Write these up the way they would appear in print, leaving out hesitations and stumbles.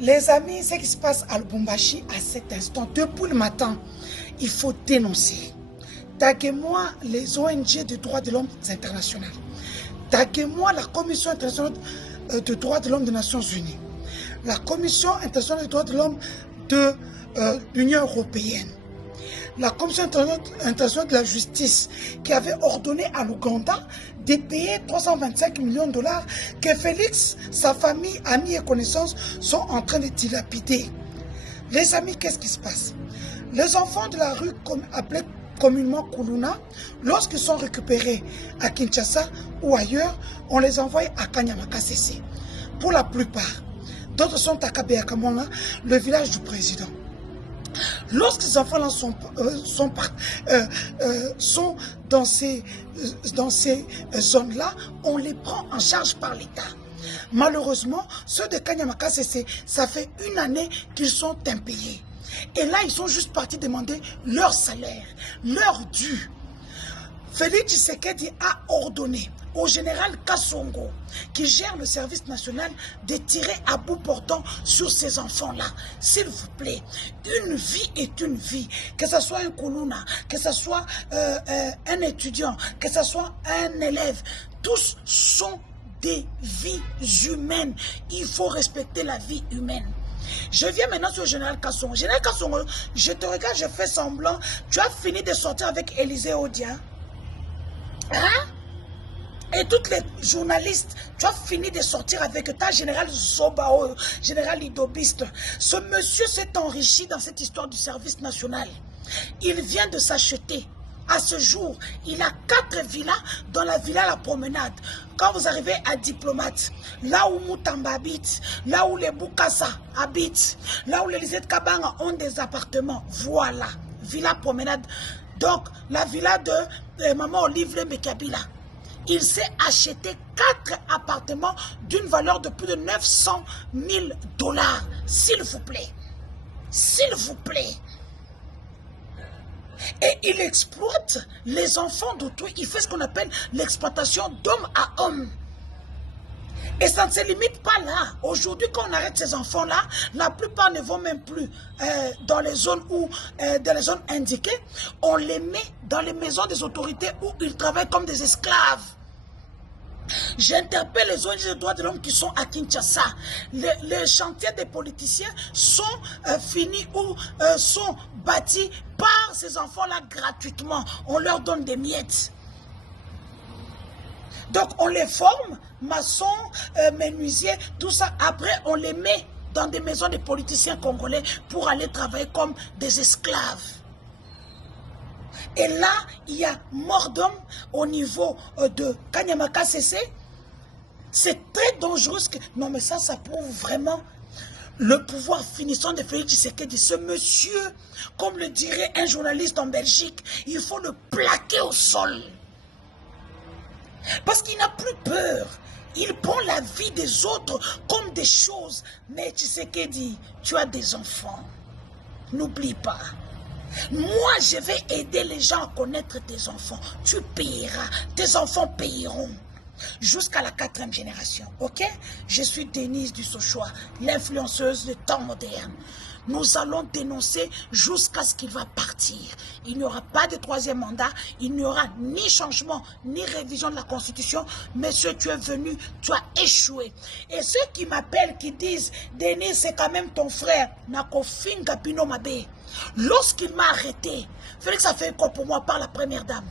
Les amis, ce qui se passe à Lubumbashi à cet instant, depuis le matin, il faut dénoncer. Taguez-moi les ONG de droits de l'homme internationales. Taguez-moi la Commission internationale de droits de l'homme des Nations Unies. La Commission internationale des droits de l'homme de l'Union européenne. La Commission internationale de la justice qui avait ordonné à l'Ouganda de payer 325 millions de dollars que Félix, sa famille, amis et connaissances sont en train de dilapider. Les amis, qu'est-ce qui se passe? Les enfants de la rue appelée communément Kuluna, lorsqu'ils sont récupérés à Kinshasa ou ailleurs, on les envoie à Kanyama-Kasese. Pour la plupart, d'autres sont à Kabeyakamona, le village du président. Lorsque ces enfants-là sont dans ces zones-là, on les prend en charge par l'État. Malheureusement, ceux de Kanyama-Kasese, ça fait une année qu'ils sont impayés. Et là, ils sont juste partis demander leur salaire, leur dû. Félix Tshisekedi a ordonné au général Kassongo, qui gère le service national, de tirer à bout portant sur ces enfants-là. S'il vous plaît, une vie est une vie. Que ce soit un Kuluna, que ce soit un étudiant, que ce soit un élève, tous sont des vies humaines. Il faut respecter la vie humaine. Je viens maintenant sur le général Kassongo. Général Kassongo, je te regarde, je fais semblant. Tu as fini de sortir avec Élisée Odia. Hein? Et toutes les journalistes, tu as fini de sortir avec ta général Zobao, général Idobiste. Ce monsieur s'est enrichi dans cette histoire du service national. Il vient de s'acheter. À ce jour, il a 4 villas dans la villa La Promenade. Quand vous arrivez à Diplomate, là où Moutamba habite, là où les Boukassa habitent, là où les Lisette Kabanga ont des appartements, voilà, Villa Promenade. Donc, la villa de Maman Olive Mbekabila. Il s'est acheté 4 appartements d'une valeur de plus de 900 000 dollars. S'il vous plaît. S'il vous plaît. Et il exploite les enfants d'autrui. Il fait ce qu'on appelle l'exploitation d'homme à homme. Et ça ne se limite pas là. Aujourd'hui, quand on arrête ces enfants-là, la plupart ne vont même plus dans les zones dans les zones indiquées. On les met dans les maisons des autorités où ils travaillent comme des esclaves. J'interpelle les ONG de droits de l'homme qui sont à Kinshasa. Les chantiers des politiciens sont finis ou sont bâtis par ces enfants-là gratuitement. On leur donne des miettes. Donc on les forme, maçons, menuisiers, tout ça. Après on les met dans des maisons des politiciens congolais pour aller travailler comme des esclaves. Et là, il y a mort d'homme au niveau de Kanyama-Kasese. C'est très dangereux. Non, mais ça prouve vraiment le pouvoir finissant de Félix Tshisekedi. Ce monsieur, comme le dirait un journaliste en Belgique, il faut le plaquer au sol. Parce qu'il n'a plus peur. Il prend la vie des autres comme des choses. Mais Tshisekedi, tu as des enfants. N'oublie pas. Moi, je vais aider les gens à connaître tes enfants. Tu payeras. Tes enfants payeront. Jusqu'à la 4e génération. Ok? Je suis Denise Dussochoa, l'influenceuse de temps moderne. Nous allons dénoncer jusqu'à ce qu'il va partir. Il n'y aura pas de 3e mandat. Il n'y aura ni changement, ni révision de la Constitution. Monsieur, tu es venu, tu as échoué. Et ceux qui m'appellent, qui disent, Denis, c'est quand même ton frère. Nakofinga Pino Mabe. Lorsqu'il m'a arrêté, Félix a fait quoi pour moi par la première dame?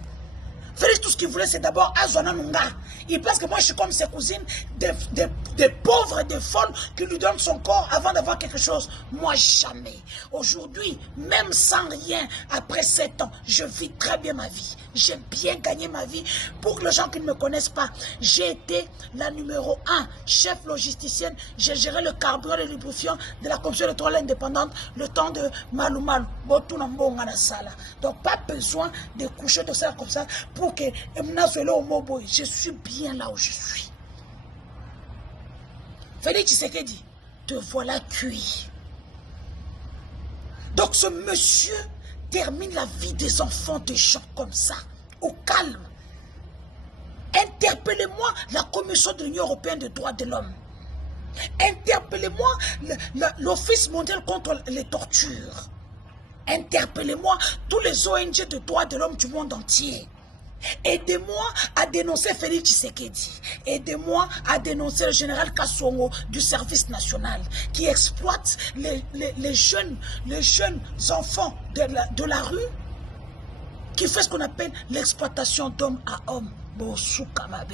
Félix, tout ce qu'il voulait, c'est d'abord Azwana Nunga. Il pense que moi, je suis comme ses cousines, des pauvres et des folles qui lui donnent son corps avant d'avoir quelque chose. Moi, jamais. Aujourd'hui, même sans rien, après 7 ans, je vis très bien ma vie. J'ai bien gagné ma vie. Pour les gens qui ne me connaissent pas, j'ai été la numéro 1, chef logisticienne. J'ai géré le carburant et le lubrifiant de la commission électorale indépendante le temps de Malou Malou. Donc, pas besoin de coucher de ça comme ça pour que je suis bien là où je suis. Félix Tshisekedi, te voilà cuit. Donc ce monsieur termine la vie des enfants des gens comme ça, au calme. Interpellez-moi la Commission de l'Union européenne des droits de l'homme. Interpellez-moi l'Office mondial contre les tortures. Interpellez-moi tous les ONG de droits de l'homme du monde entier. Aidez-moi à dénoncer Félix Tshisekedi. Aidez-moi à dénoncer le général Kassongo du service national qui exploite les jeunes enfants de la rue, qui fait ce qu'on appelle l'exploitation d'homme à homme. Bossou Kamabe.